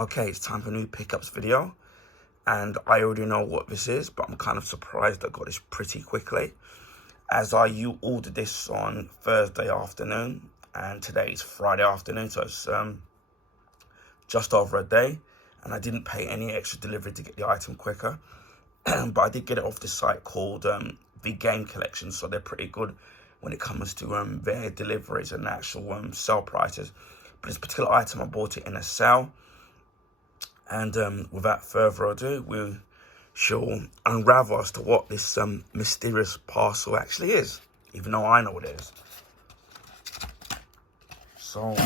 Okay, it's time for a new pickups video, and I already know what this is, but I'm kind of surprised I got this pretty quickly, as you ordered this on Thursday afternoon, and today is Friday afternoon, so it's just over a day, and I didn't pay any extra delivery to get the item quicker, but I did get it off this site called The Game Collection, so they're pretty good when it comes to their deliveries and actual sale prices. But this particular item, I bought it in a sale. And without further ado, we shall unravel as to what this mysterious parcel actually is, even though I know what it is. So,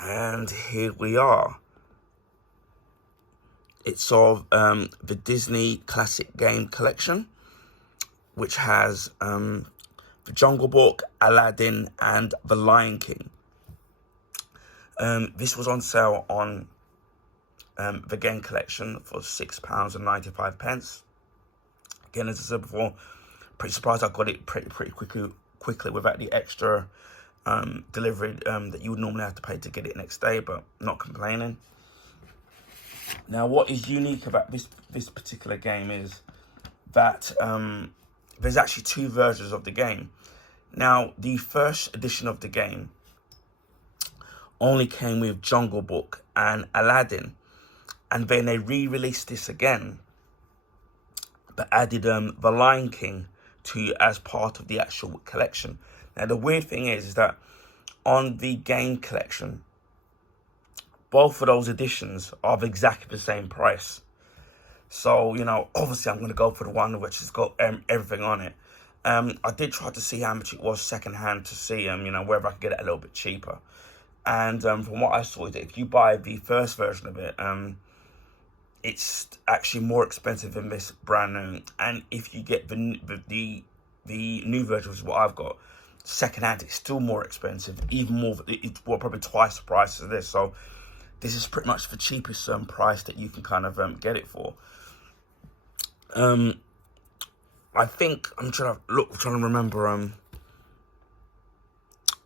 and here we are. It's of the Disney Classic Game Collection, which has The Jungle Book, Aladdin, and The Lion King. This was on sale on the Game Collection for £6.95. Again, as I said before, pretty surprised I got it pretty quickly without the extra delivery that you would normally have to pay to get it next day, but not complaining. Now, what is unique about this particular game is that there's actually two versions of the game. Now, the first edition of the game only came with Jungle Book and Aladdin, and then they re-released this again, but added The Lion King to as part of the actual collection. Now, the weird thing is that on the Game Collection, both of those editions are of exactly the same price. So, you know, obviously I'm going to go for the one which has got everything on it. I did try to see how much it was secondhand to see, you know, whether I could get it a little bit cheaper. And from what I saw, that if you buy the first version of it, it's actually more expensive than this brand new. And if you get the new version, which is what I've got, secondhand, it's still more expensive, even more. It's probably twice the price of this. So this is pretty much the cheapest price that you can kind of get it for. I think I'm trying to remember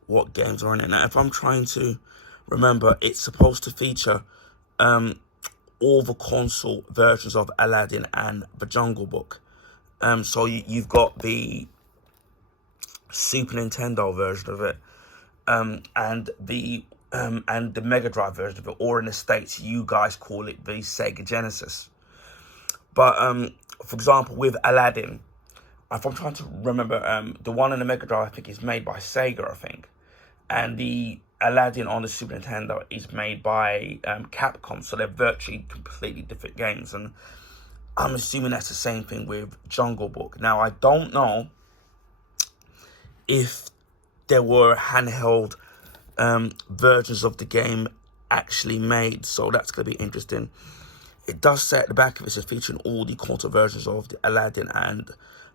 what games are in it now. If I'm trying to remember, it's supposed to feature all the console versions of Aladdin and The Jungle Book. So you've got the Super Nintendo version of it, and the Mega Drive version of it, or in the States, you guys call it the Sega Genesis. But for example, with Aladdin, if I'm trying to remember, the one in the Mega Drive, I think, is made by Sega, I think. And the Aladdin on the Super Nintendo is made by Capcom. So they're virtually completely different games. And I'm assuming that's the same thing with Jungle Book. Now, I don't know if there were handheld versions of the game actually made. So that's going to be interesting. It does say at the back of it, says featuring all the console versions of the Aladdin and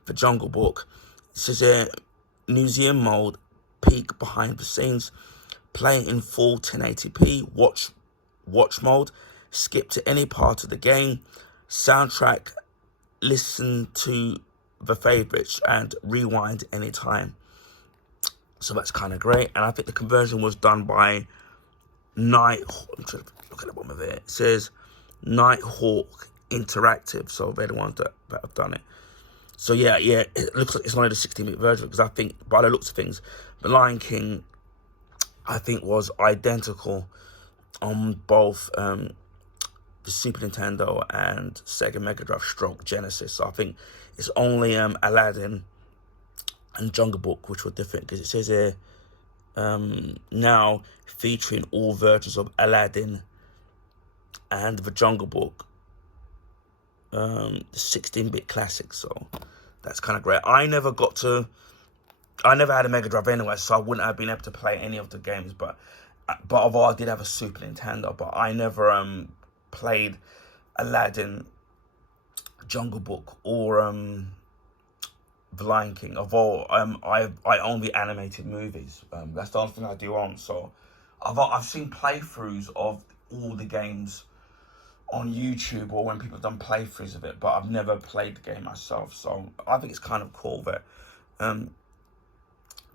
The Jungle Book. It says here, museum mode, peek behind the scenes, play in full 1080p, watch mode, skip to any part of the game, soundtrack, listen to the favorites, and rewind anytime. So that's kind of great. And I think the conversion was done by Nighthawk. I'm trying to look at the bottom of it. It says Nighthawk Interactive. So they're the ones that have done it. So yeah, it looks like it's only the 16-bit version, because I think by the looks of things, The Lion King, I think, was identical on both the Super Nintendo and Sega Mega Drive / Genesis. So I think it's only Aladdin and Jungle Book which were different, because it says here now featuring all versions of Aladdin and The Jungle Book, the 16-bit classic. So that's kind of great. I never had a Mega Drive anyway, so I wouldn't have been able to play any of the games. But although I did have a Super Nintendo, but I never played Aladdin, Jungle Book, or The Lion King. Although I own the animated movies. That's the only thing I do own. So I've seen playthroughs of all the games on YouTube, or when people have done playthroughs of it, but I've never played the game myself. So I think it's kind of cool that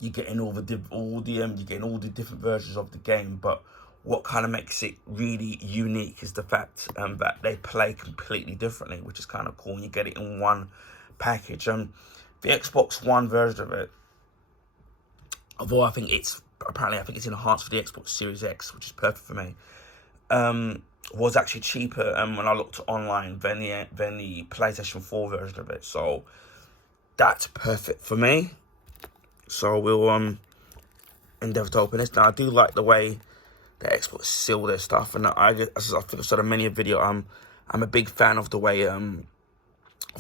you're getting you're getting all the different versions of the game. But what kind of makes it really unique is the fact that they play completely differently, which is kind of cool. And you get it in one package. The Xbox One version of it, although I think it's enhanced for the Xbox Series X, which is perfect for me, was actually cheaper when I looked online than the PlayStation 4 version of it. So that's perfect for me. So we'll endeavour to open this. Now I do like the way the Xbox seal their stuff, and I think I've said in many a video, I'm a big fan of the way of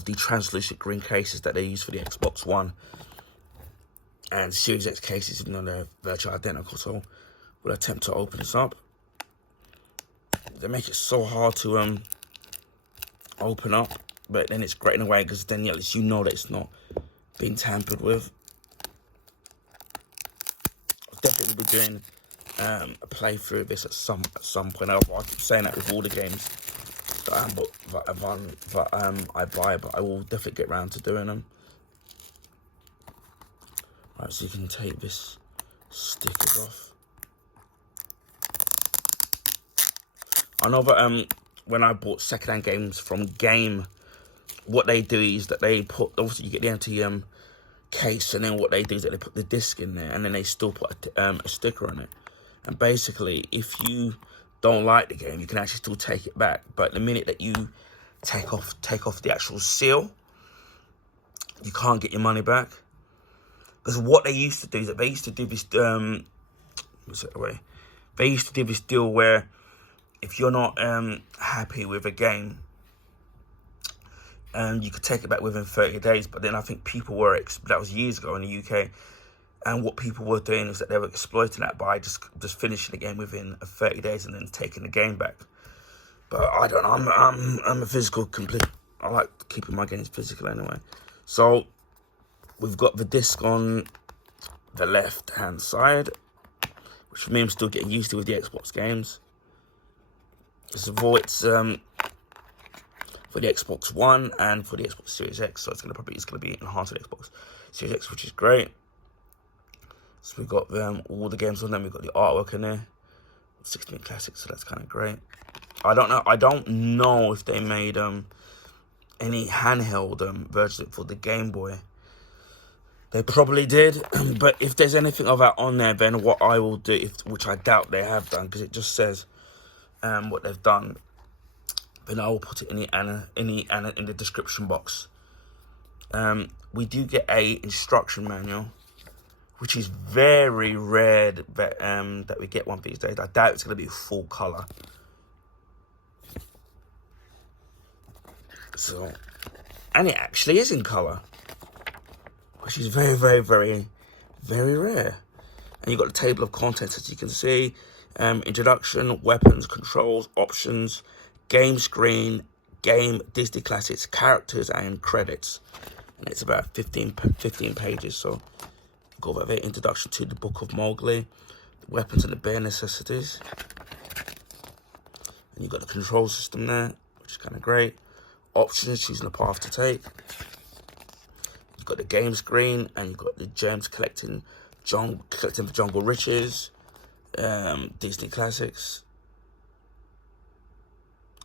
the translucent green cases that they use for the Xbox One and Series X cases, even though they're virtually identical. So we'll attempt to open this up. They make it so hard to open up, but then it's great in a way because then at least you know that it's not being tampered with. I'll definitely be doing a playthrough of this at some point. I keep saying that with all the games that I buy, but I will definitely get around to doing them. Right, so you can take this stickers off. I know that when I bought secondhand games from Game, what they do is that they put, obviously you get the empty case, and then what they do is that they put the disc in there, and then they still put a sticker on it. And basically, if you don't like the game, you can actually still take it back. But the minute that you take off the actual seal, you can't get your money back. Because what they used to do is that they used to do this they used to do this deal where if you're not happy with a game, you could take it back within 30 days. But then I think people were, that was years ago in the UK, and what people were doing is that they were exploiting that by just finishing the game within 30 days and then taking the game back. But I don't know, I'm a physical complete. I like keeping my games physical anyway. So we've got the disc on the left-hand side, which for me I'm still getting used to with the Xbox games. So it's for the Xbox One and for the Xbox Series X, so it's gonna be enhanced with Xbox Series X, which is great. So we've got all the games on them. We've got the artwork in there, 16 classics, so that's kind of great. I don't know if they made any handheld version for the Game Boy. They probably did, but if there's anything of that on there, then what I will do, which I doubt they have done, because it just says what they've done, then I will put it in the description box. We do get a instruction manual, which is very rare that we get one these days. I doubt it's going to be full color. So, and it actually is in color, which is very, very, very, very rare. And you've got the table of contents, as you can see. Introduction, weapons, controls, options, game screen, game, Disney classics, characters, and credits. And it's about 15 pages, so go over the introduction to the Book of Mowgli, the weapons and the bare necessities. And you've got the control system there, which is kind of great. Options, choosing the path to take. You've got the game screen, and you've got the gems collecting for Jungle Riches, Disney classics.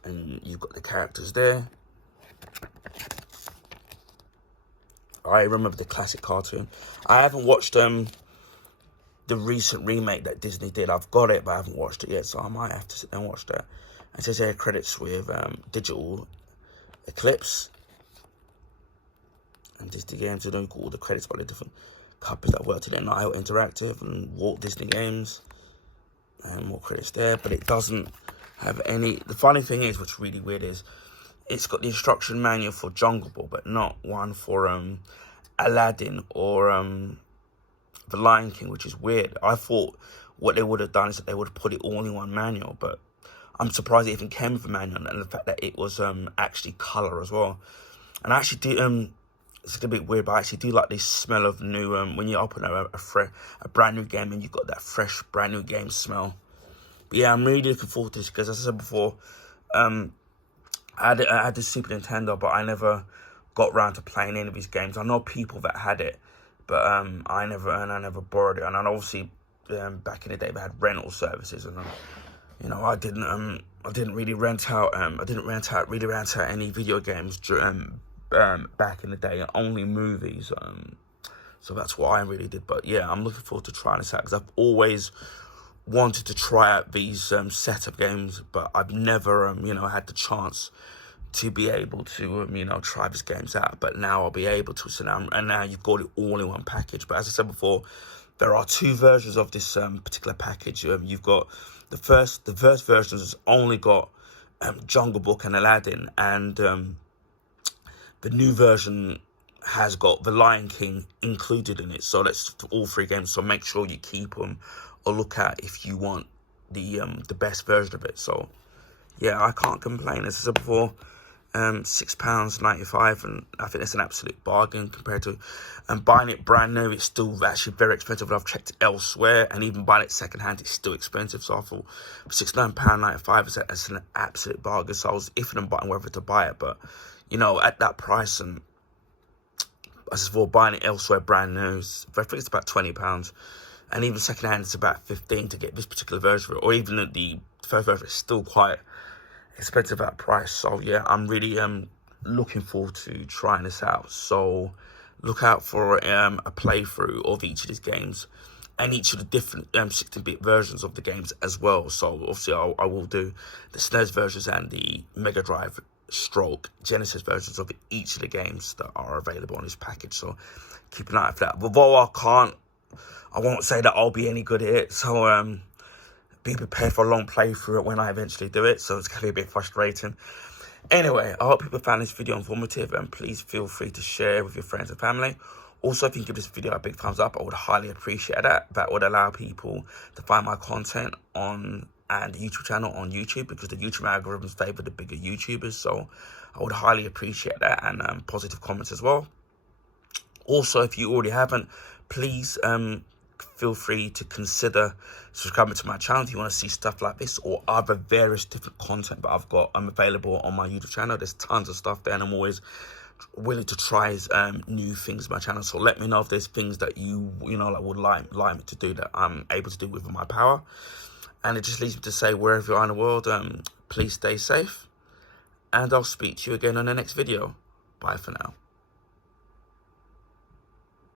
And you've got the characters there. I remember the classic cartoon. I haven't watched the recent remake that Disney did. I've got it, but I haven't watched it yet, so I might have to sit down and watch that. It says here credits with Digital Eclipse and Disney Games. I don't call all the credits by the different companies that worked in it. Nile Interactive and Walt Disney Games, and more credits there. But it doesn't have any. The funny thing is, what's really weird is, it's got the instruction manual for Jungle Book, but not one for Aladdin or The Lion King, which is weird. I thought what they would have done is that they would have put it all in one manual, but I'm surprised it even came with a manual, and the fact that it was actually colour as well. And I actually do, it's a bit weird, but I actually do like this smell of new, when you open a brand new game and you've got that fresh, brand new game smell. But yeah, I'm really looking forward to this, because as I said before, I had the Super Nintendo, but I never got around to playing any of these games. I know people that had it, but I never borrowed it. And then obviously back in the day they had rental services, and you know, I didn't really rent out any video games back in the day, only movies. So that's what I really did. But yeah, I'm looking forward to trying this out, because I've always wanted to try out these set of games, but I've never you know, had the chance to be able to you know, try these games out. But now I'll be able to. So now you've got it all in one package. But as I said before, there are two versions of this particular package. You've got the first version has only got Jungle Book and Aladdin, and the new version has got The Lion King included in it. So that's all three games. So make sure you keep them or look at if you want the best version of it. So yeah, I can't complain. As I said before, £6.95, and I think that's an absolute bargain compared to buying it brand new. It's still actually very expensive. I've checked elsewhere, and even buying it second hand, it's still expensive. So I thought £69.95 is an absolute bargain. So I was iffing and buying whether to buy it, but you know, at that price, and as for buying it elsewhere brand new, I think it's about £20, and even second hand it's about £15 to get this particular version of it, or even the first version is still quite expensive at price. So yeah, I'm really looking forward to trying this out. So look out for a playthrough of each of these games, and each of the different 16-bit versions of the games as well. So obviously I will do the SNES versions and the Mega Drive stroke Genesis versions of each of the games that are available on this package. So keep an eye out for that. Although I won't say that I'll be any good at it. So be prepared for a long playthrough when I eventually do it. So it's going to be a bit frustrating. Anyway, I hope people found this video informative, and please feel free to share with your friends and family. Also, if you can give this video a big thumbs up, I would highly appreciate that. That would allow people to find my content on the YouTube channel on YouTube, because the YouTube algorithms favor the bigger YouTubers. So I would highly appreciate that, and positive comments as well. Also, if you already haven't, please feel free to consider subscribing to my channel if you want to see stuff like this or other various different content that I'm available on my YouTube channel. There's tons of stuff there, and I'm always willing to try new things on my channel. So let me know if there's things that you know, like would like me to do that I'm able to do within my power. And it just leaves me to say, wherever you are in the world, please stay safe, and I'll speak to you again on the next video. Bye for now.